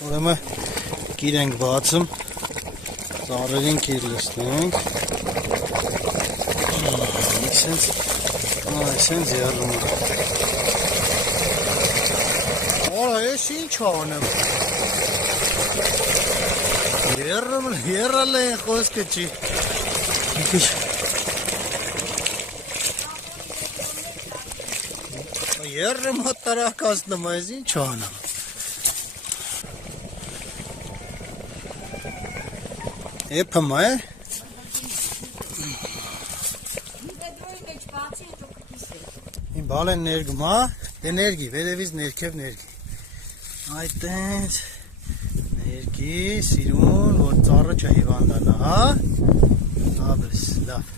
Ուրեմն գիր ենք բացում, ծառերին գիր լցնենք, այսենց եռում է, արա ես ինչ անեմ, եռալ են խոսքը չի, եռում հատարակացնում այս ինչ անեմ, Եփը մայ Իմ բալեն ներգում, հա? Դե ներգի, վերևից ներքև ներգի Այդտենց ներգի, սիրուն, որ ծառը չհիվանդանա, հա? Աբրիս, լավ